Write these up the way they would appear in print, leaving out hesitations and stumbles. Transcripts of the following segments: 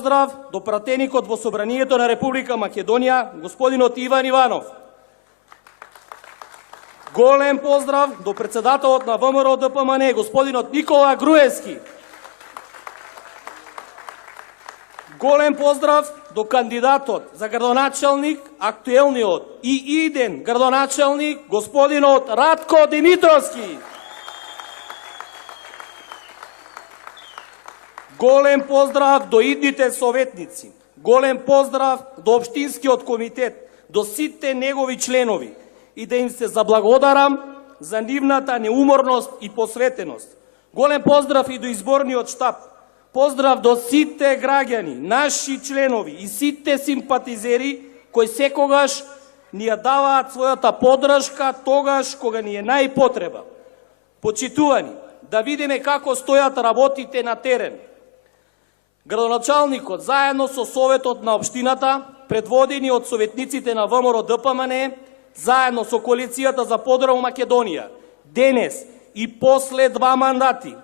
Поздрав до пратеникот во Собранието на Република Македонија, господинот Иван Иванов. Голем поздрав до председателот на ВМРО ДПМН, господинот Никола Груевски. Голем поздрав до кандидатот за градоначалник, актуелниот и иден градоначалник, господинот Ратко Димитровски. Голем поздрав до идните советници, голем поздрав до Општинскиот комитет, до сите негови членови и да им се заблагодарам за нивната неуморност и посветеност. Голем поздрав и до изборниот штаб. Поздрав до сите граѓани, наши членови и сите симпатизери кои секогаш ни ја даваат својата поддршка тогаш кога ни е најпотреба. Почитувани, да видиме како стојат работите на терен. Градоначалникот заедно со Советот на Општината, предводени од советниците на ВМРО ДПМН, заедно со Коалицијата за подобра Македонија, денес и после 2 мандати,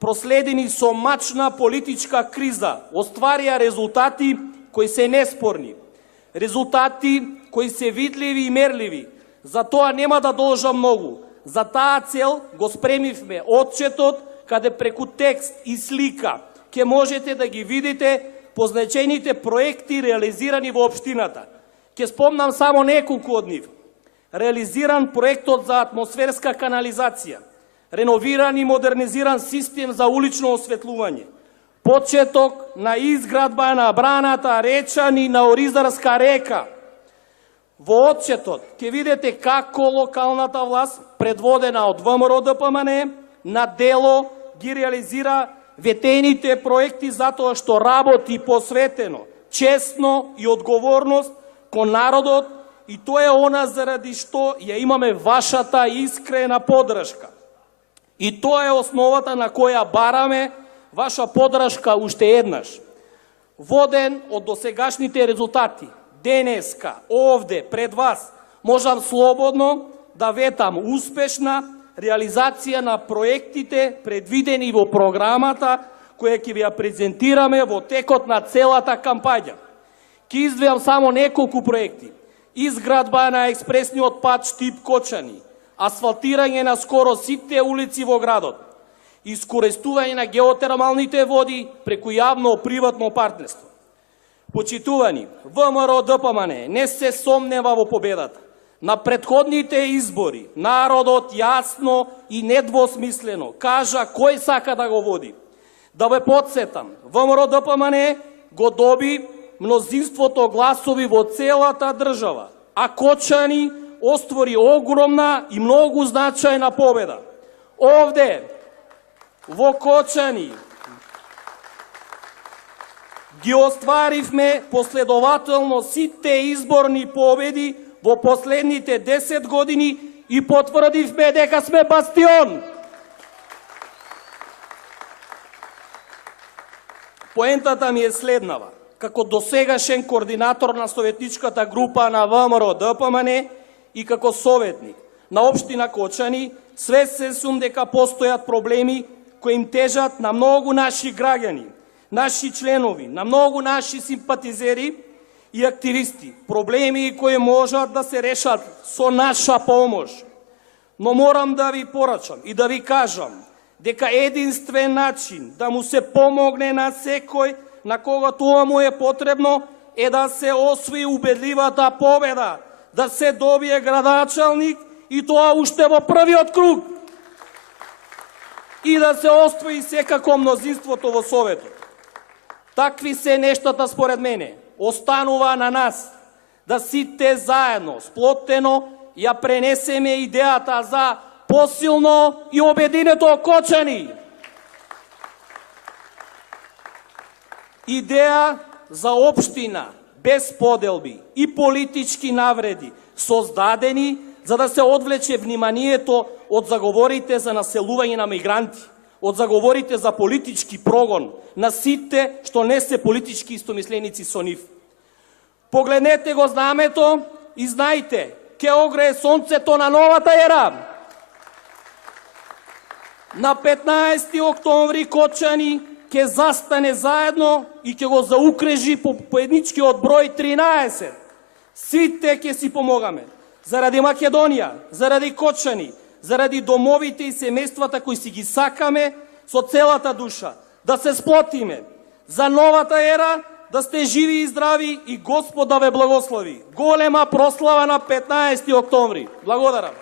проследени со мачна политичка криза, остварија резултати кои се неспорни. Резултати кои се видливи и мерливи. За тоа нема да должам многу. За таа цел го спремивме отчетот, каде преку текст и слика ќе можете да ги видите позначените проекти реализирани во општината. Ќе спомнам само неколку од нив. Реализиран проектот за атмосферска канализација, реновиран и модернизиран систем за улично осветлување, почеток на изградба на браната Речани на Оризарска река. Во отчетот ќе видите како локалната власт, предводена од ВМРО ДПМН, на дело ги реализира ветените проекти затоа што работи посветено, честно и одговорност кон народот, и тоа е она заради што ја имаме вашата искрена поддршка. И тоа е основата на која бараме ваша поддршка уште еднаш. Воден од досегашните резултати, денеска, овде, пред вас, можам слободно да ветам успешна реализација на проектите предвидени во програмата која ќе ви ја презентираме во текот на целата кампања. Ќе издвојам само неколку проекти. Изградба на експресниот пат Штип-Кочани, асфалтирање на скоро сите улици во градот, искористување на геотермалните води преку јавно-приватно партнерство. Почитувани, ВМРО ДПМН не се сомнева во победата. На претходните избори народот јасно и недвосмислено кажа кој сака да го води. Да ве подсетам, ВМРО ДПМН го доби мнозинството гласови во целата држава, а Кочани оствори огромна и многу значајна победа. Овде, во Кочани, ги остваривме последователно сите изборни победи во последните 10 години и потврдивме дека сме бастион. Поентата ми е следнава. Како досегашен координатор на советничката група на ВМРО ДПМН и како советник на општина Кочани, свесен сум дека постојат проблеми кои им тежат на многу наши граѓани, наши членови, на многу наши симпатизери и активисти, проблеми кои можат да се решат со наша помош. Но морам да ви порачам и да ви кажам дека единствен начин да му се помогне на секој на кога тоа му е потребно е да се освои убедливата победа, да се добие градоначалник и тоа уште во првиот круг и да се освои секако мнозинството во Советот. Такви се нештата според мене. Останува на нас да сите заедно, сплотено, ја пренесеме идејата за посилно и обединето Кочани. Идеја за општина без поделби и политички навреди, создадени за да се одвлече вниманието од заговорите за населување на мигранти, од заговорите за политички прогон на сите што не се политички истомисленици со нив. Погледнете го знамето и знајте, ке огрее сонцето на новата ера. На 15 октомври Кочани ќе застане заедно и ќе го заукрежи по поедничкиот број 13. Сите ќе си помогаме. Заради Македонија, заради Кочани, заради домовите и семејствата кои си ги сакаме со целата душа. Да се сплотиме. За новата ера да сте живи и здрави и Господ да ве благослови. Голема прослава на 15 октомври. Благодарам.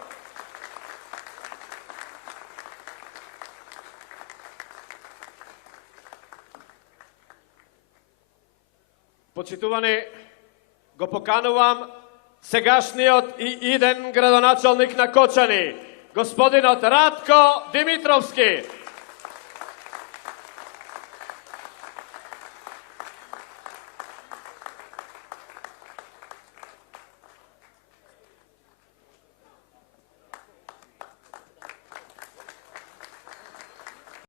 Почитувани, го поканувам сегашниот и иден градоначалник на Кочани, господинот Радко Димитровски.